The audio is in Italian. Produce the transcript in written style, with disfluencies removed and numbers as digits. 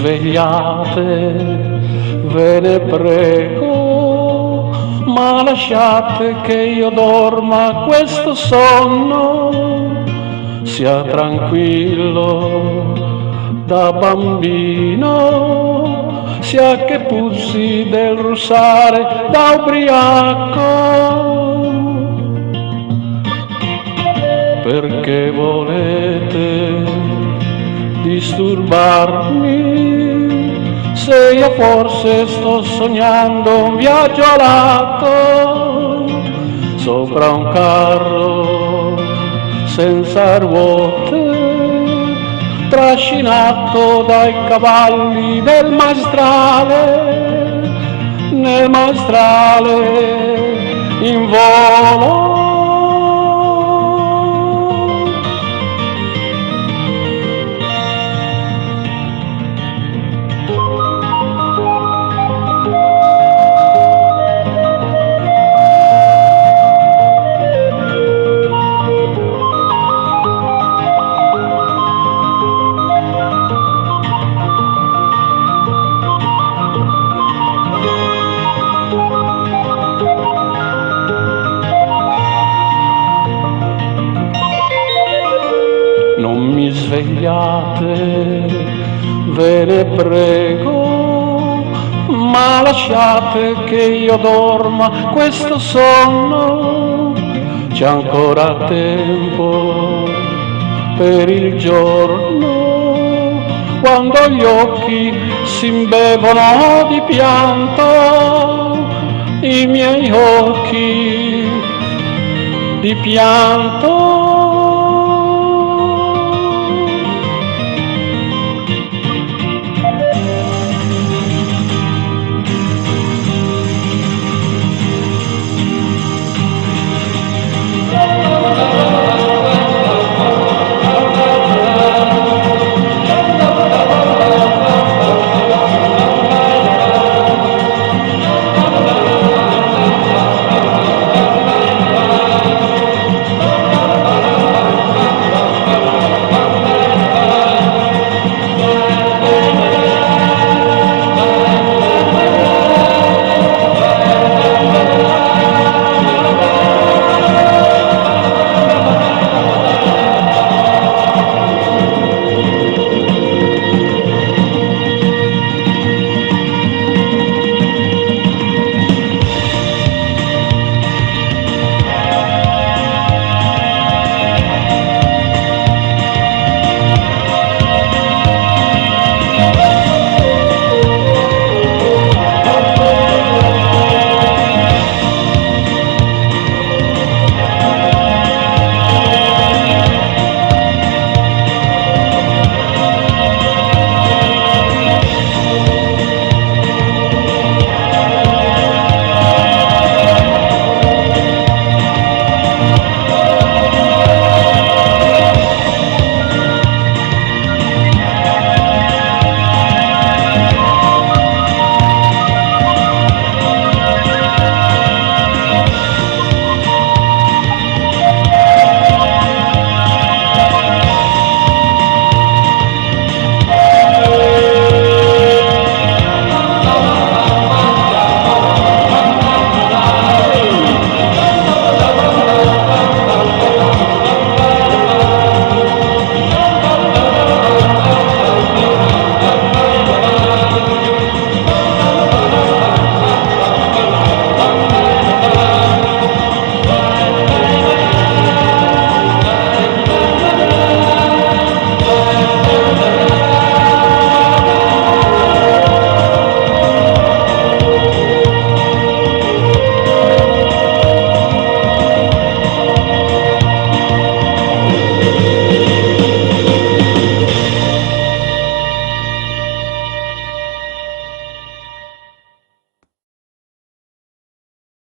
svegliate, ve ne prego, ma lasciate che io dorma questo sonno, sia tranquillo da bambino, sia che puzzi del russare da ubriaco. Perché volete disturbarmi, se io forse sto sognando un viaggio alato sopra un carro senza ruote, trascinato dai cavalli del maestrale, nel maestrale in volo. Non mi svegliate, ve ne prego, ma lasciate che io dorma questo sonno, c'è ancora tempo per il giorno, quando gli occhi si imbevono di pianto, i miei occhi di pianto.